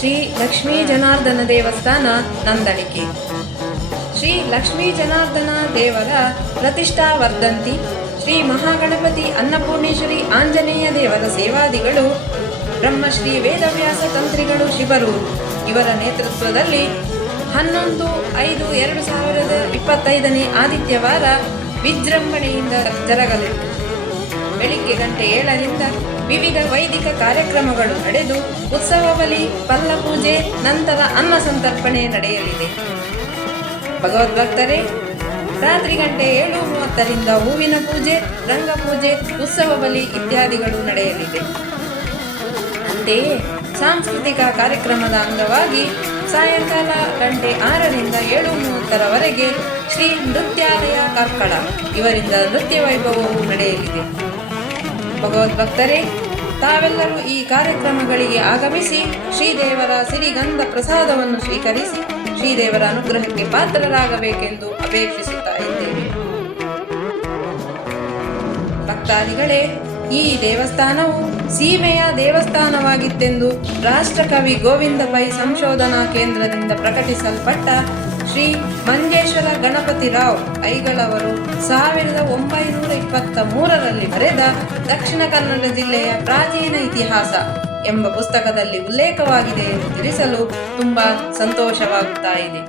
ಶ್ರೀ ಲಕ್ಷ್ಮೀ ಜನಾರ್ದನ ದೇವಸ್ಥಾನ ನಂದಳಿಕೆ ಶ್ರೀ ಲಕ್ಷ್ಮೀ ಜನಾರ್ದನ ದೇವರ ಪ್ರತಿಷ್ಠಾ ವರ್ಧಂತಿ, ಶ್ರೀ ಮಹಾಗಣಪತಿ ಅನ್ನಪೂರ್ಣೇಶ್ವರಿ ಆಂಜನೇಯ ದೇವರ ಸೇವಾದಿಗಳು ಬ್ರಹ್ಮಶ್ರೀ ವೇದವ್ಯಾಸ ತಂತ್ರಿಗಳು ಶಿವರು ಇವರ ನೇತೃತ್ವದಲ್ಲಿ ಹನ್ನೊಂದು ಐದು ಎರಡು ಸಾವಿರದ ಇಪ್ಪತ್ತೈದನೇ ಆದಿತ್ಯವಾರ ವಿಜೃಂಭಣೆಯಿಂದ ಜರಗಲಿದೆ. ಬೆಳಿಗ್ಗೆ ಗಂಟೆ ಏಳರಿಂದ ವಿವಿಧ ವೈದಿಕ ಕಾರ್ಯಕ್ರಮಗಳು ನಡೆದು ಉತ್ಸವ ಬಲಿ ಪಲ್ಲ ಪೂಜೆ, ನಂತರ ಅನ್ನ ಸಂತರ್ಪಣೆ ನಡೆಯಲಿದೆ. ಭಗವದ್ಭಕ್ತರೇ, ರಾತ್ರಿ ಗಂಟೆ ಏಳು ಮೂವತ್ತರಿಂದ ಹೂವಿನ ಪೂಜೆ ರಂಗಪೂಜೆ ಉತ್ಸವ ಬಲಿ ಇತ್ಯಾದಿಗಳು ನಡೆಯಲಿದೆ. ಅಂತೆಯೇ ಸಾಂಸ್ಕೃತಿಕ ಕಾರ್ಯಕ್ರಮದ ಅಂಗವಾಗಿ ಸಾಯಂಕಾಲ ಗಂಟೆ ಆರರಿಂದ ಏಳು ಮೂವತ್ತರವರೆಗೆ ಶ್ರೀ ನೃತ್ಯಾಲಯ ಕಾರ್ಕಳ, ಇವರಿಂದ ನೃತ್ಯ ವೈಭವವು ನಡೆಯಲಿದೆ. ಭಗವದ್ಭಕ್ತರೇ, ತಾವೆಲ್ಲರೂ ಈ ಕಾರ್ಯಕ್ರಮಗಳಿಗೆ ಆಗಮಿಸಿ, ಶ್ರೀದೇವರ ಸಿರಿಗಂಧ ಪ್ರಸಾದವನ್ನು ಸ್ವೀಕರಿಸಿ, ಶ್ರೀದೇವರ ಅನುಗ್ರಹಕ್ಕೆ ಪಾತ್ರರಾಗಬೇಕೆಂದು ಅಪೇಕ್ಷಿಸುತ್ತಾ ಇದ್ದೇವೆ. ಭಕ್ತಾದಿಗಳೇ, ಈ ದೇವಸ್ಥಾನವು ಸೀಮೆಯ ದೇವಸ್ಥಾನವಾಗಿತ್ತೆಂದು ರಾಷ್ಟ್ರಕವಿ ಗೋವಿಂದ ಪೈ ಸಂಶೋಧನಾ ಕೇಂದ್ರದಿಂದ ಪ್ರಕಟಿಸಲ್ಪಟ್ಟ ಶ್ರೀ ಮಂಜೇಶ್ವರ ಗಣಪತಿ ರಾವ್ ಐಗಳವರು ಸಾವಿರದ ಒಂಬೈನೂರ ಇಪ್ಪತ್ತ ಮೂರರಲ್ಲಿ ಬರೆದ ದಕ್ಷಿಣ ಕನ್ನಡ ಜಿಲ್ಲೆಯ ಪ್ರಾಚೀನ ಇತಿಹಾಸ ಎಂಬ ಪುಸ್ತಕದಲ್ಲಿ ಉಲ್ಲೇಖವಾಗಿದೆ ಎಂದು ತಿಳಿಸಲು ತುಂಬಾ ಸಂತೋಷವಾಗುತ್ತಾ ಇದೆ.